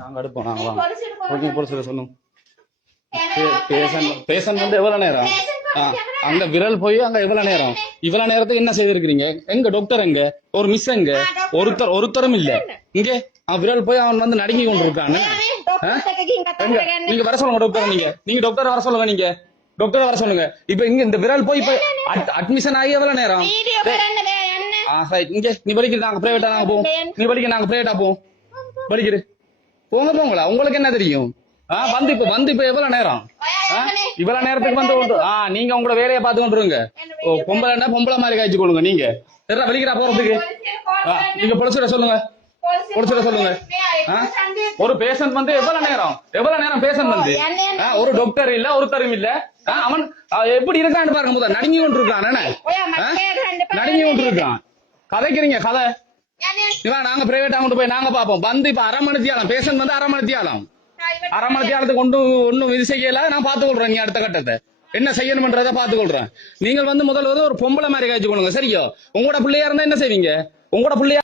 நாங்க எடுப்போம். நாங்க வாங்க போலீஸ் சொல்லுங்க. பேஷண்ட் வந்து எவ்வளவு நேரம் அங்க விரல் போய் அங்க எவ்வளவு நேரம் இவ்வளவு நேரத்துக்கு என்ன செய்திருக்கிறீங்க? எங்க டாக்டர் எங்க? ஒரு மிஸ் எங்க? ஒருத்தரும் இல்ல இங்க. விரல் போய் அவன் வந்து நடுங்கி கொண்டு இருக்கான்னு நீங்க வர சொல்லுங்க டாக்டர். நீங்க டாக்டர் வர சொல்லுங்க. நீங்க டாக்டர் வர சொல்லுங்க. இப்ப இங்க இந்த விரல் போய் இப்ப அட்மிஷன் ஆகி எவ்வளவு நேரம்? இங்க நீ படிக்கிற நாங்க பிரைவேட்டா நாங்க போவோம். நீ படிக்க நாங்க பிரைவேட்டா போவோம். படிக்கிற போங்களா? உங்களுக்கு என்ன தெரியும்? வந்து இப்ப எவ்வளவு நேரம்? இவ்வளவு நேரத்துக்கு வந்து நீங்க உங்களோட வேலையை பார்த்து கொண்டுருங்க. பொம்பளை மாதிரி காய்ச்சி கொள்ளுங்க. நீங்க வெளிக்கிறா போறதுக்கு நீங்க பொலிசிட சொல்லுங்க. ஒரு பேஷண்ட் வந்து எவ்வளவு நேரம் பேஷண்ட் வந்து ஒரு டாக்டர் இல்ல ஒருத்தரும் இல்ல. அவன் எப்படி இருக்கான்னு பாருங்க. முதல் நடுங்கி கொண்டு இருக்கான். நடுங்கி கொண்டு இருக்கான். கதைக்கிறீங்க கதை. நாங்க பிரைவேட்டா கொண்டு போய் நாங்க பாப்போம். வந்து இப்ப அரை மணி தியாலம் பேஷண்ட் வந்து அரை மணி தியாலத்துக்கு ஒன்னும் இது செய்யல. நான் பாத்துக்கொள்றேன். நீ அடுத்த கட்டத்தை என்ன செய்யணும்ன்றத பாத்துக்கொள்றேன். நீங்கள் வந்து முதல்ல ஒரு பொம்பளை மாதிரி காய்ச்சி கொள்ளுங்க. சரியோ? உங்களோட பிள்ளையா இருந்தா என்ன செய்வீங்க? உங்களோட பிள்ளையா